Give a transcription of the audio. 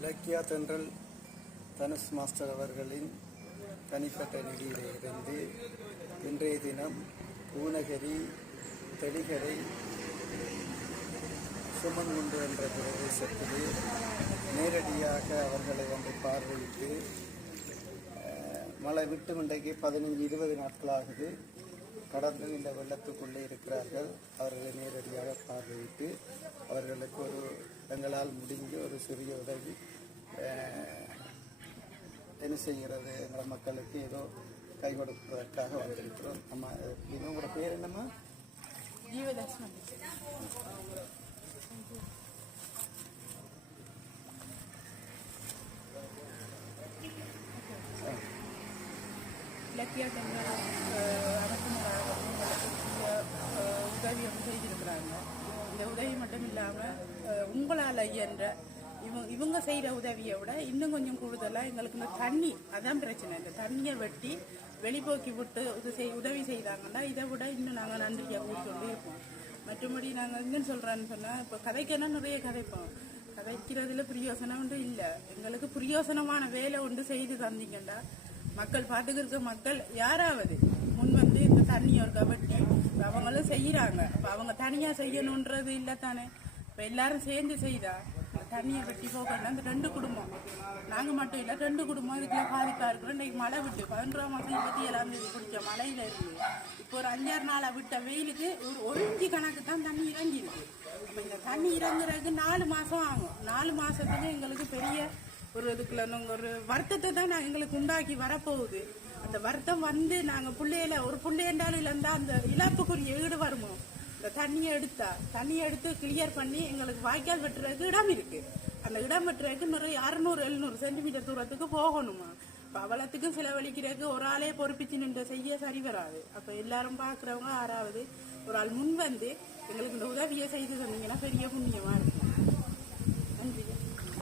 இலக்கியா தென்றல் தனுஷ் மாஸ்டர் அவர்களின் தனிப்பட்ட நிதியிலிருந்து இன்றைய தினம் பூநகரி தெளிகரை சுமன்குண்டு என்ற பிரதேசத்திலே நேரடியாக அவர்களை வந்து பார்வையிட்டு மழை விட்டு இன்றைக்கு 15-20 நாட்களாகுது. கடந்து இந்த வெள்ளத்துக்குள்ளே இருக்கிறார்கள். அவர்களை நேரடியாக பார்வையிட்டு அவர்களுக்கு ஒரு எங்களால் முடிஞ்ச ஒரு சிறிய உதவி என்ன செய்கிறது எங்கள் மக்களுக்கு ஏதோ கை கொடுப்பதற்காக வந்திருக்கிறோம். நம்ம உங்களோட பேர் என்னம்மா? இலக்கியா தென்றல் அரசு உதவி வந்து செய்திருக்கிறாங்க. இந்த உதவி மட்டும் இல்லாமல் உங்களால் இயன்ற இவங்க செய்கிற உதவியை விட இன்னும் கொஞ்சம் கூடுதலாக எங்களுக்கு இந்த தண்ணி அதான் பிரச்சனை. இந்த தண்ணியை வெட்டி வெளிப்போக்கி விட்டு உதவி செய்தாங்கன்னா இதை விட இன்னும் நாங்கள் நன்றியாக கூட்டிக்கொண்டு இருப்போம். மற்றபடி நாங்கள் என்னன்னு சொல்கிறோன்னு சொன்னால் இப்போ கதைக்கேன்னா நிறைய கதைப்போம். கதைக்கிறதுல பிரயோசனம் ஒன்று இல்லை. எங்களுக்கு பிரயோசனமான வேலை ஒன்று செய்து தந்தீங்கன்னா மக்கள் பாட்டுக்கு இருக்க மக்கள் யாராவது முன் வந்து இந்த தண்ணியை ஒரு கவட்டி அவங்களும் செய்யறாங்க. அப்ப அவங்க தனியா செய்யணுன்றது இல்லை தானே. இப்ப எல்லாரும் சேர்ந்து செய்தா தண்ணியை வெட்டி போகணும். அந்த 2 குடும்பம் நாங்க மட்டும் இல்லை 2 குடும்பம் இதுக்குள்ள பாதிப்பா இருக்கிறோம். இன்னைக்கு மழை விட்டு 11ஆம் மாசம் 27ஆம் தேதி பிடிச்ச மழையில இருந்து இப்போ ஒரு 5-6 நாளா விட்ட வெயிலுக்கு ஒரு இஞ்சி கணக்கு தான் தண்ணி இறங்கி இருக்கு. அப்ப இந்த தண்ணி இறங்குறதுக்கு 4 மாசம் ஆகும். 4 மாசத்துக்கு எங்களுக்கு பெரிய ஒரு இதுக்குள்ள ஒரு வருத்தத்தை தான் நாங்கள் எங்களுக்கு உண்டாக்கி வரப்போகுது. அந்த வருத்தம் வந்து நாங்கள் பிள்ளையில ஒரு பிள்ளைண்டாலும் இருந்தால் அந்த இழப்புக்குரிய ஈடு வருமோ. இந்த தண்ணியை எடுத்து கிளியர் பண்ணி எங்களுக்கு வாய்க்கால் வெட்டுறதுக்கு இடம் இருக்கு. அந்த இடம் வெட்டுறதுக்கு நிறைய 600-700 சென்டிமீட்டர் தூரத்துக்கு போகணுமா. இப்போ அவ்வளோத்துக்கும் செலவழிக்கிறதுக்கு ஒரு ஆளே பொறுப்பிச்சு நின்று செய்ய சரி வராது. அப்போ எல்லாரும் பார்க்குறவங்க யாராவது ஒரு ஆள் முன் வந்து எங்களுக்கு இந்த உதவியை செய்து தந்தீங்கன்னா பெரிய புண்ணியமாக இருக்கும். நன்றி.